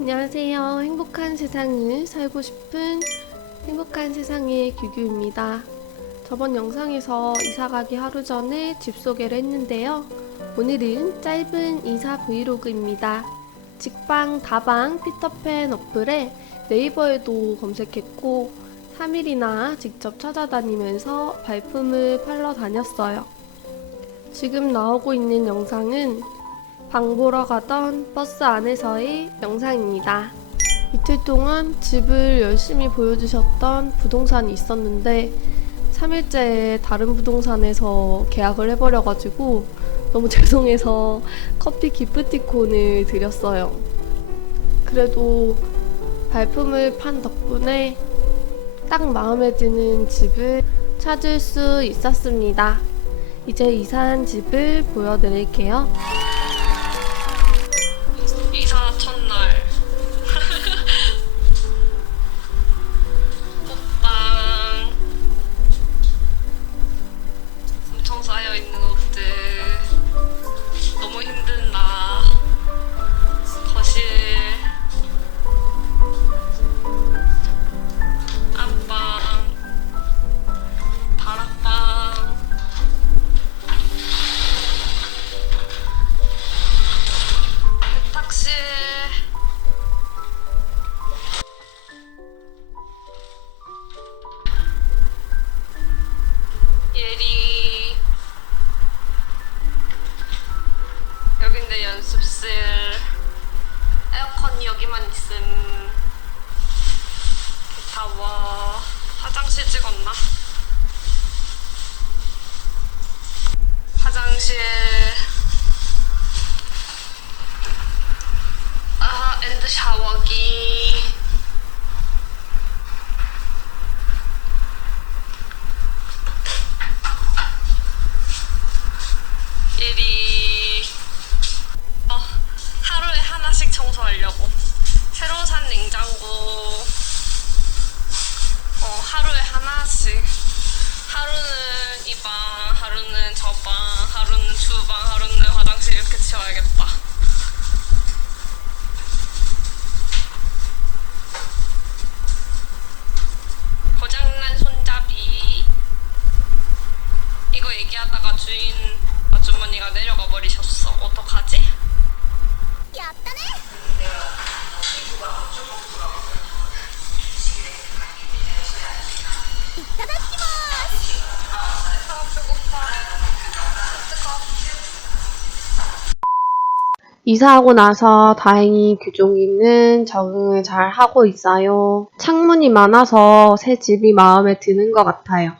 안녕하세요. 행복한 세상을 살고 싶은 행복한 세상의 규규입니다. 저번 영상에서 이사가기 하루 전에 집 소개를 했는데요. 오늘은 짧은 이사 브이로그입니다. 직방, 다방, 피터팬 어플에 네이버에도 검색했고 3일이나 직접 찾아다니면서 발품을 팔러 다녔어요. 지금 나오고 있는 영상은 방 보러 가던 버스 안에서의 영상입니다. 이틀 동안 집을 열심히 보여주셨던 부동산이 있었는데 3일째에 다른 부동산에서 계약을 해버려가지고 너무 죄송해서 커피 기프티콘을 드렸어요. 그래도 발품을 판 덕분에 딱 마음에 드는 집을 찾을 수 있었습니다. 이제 이사한 집을 보여드릴게요. 내 연습실 에어컨이 여기만 있음. 기타와. 화장실 찍었나? 화장실. 아 엔드 샤워기 청소하려고 새로 산 냉장고 어, 하루에 하나씩 하루는 이 방, 하루는 저 방, 하루는 주방, 하루는 화장실 이렇게 치워야겠다. 고장난 손잡이. 이거 얘기하다가 주인 아주머니가 내려가 버리셨어. 어떡하지? 이사하고 나서 다행히 규종이는 적응을 잘 하고 있어요. 창문이 많아서 새 집이 마음에 드는 것 같아요.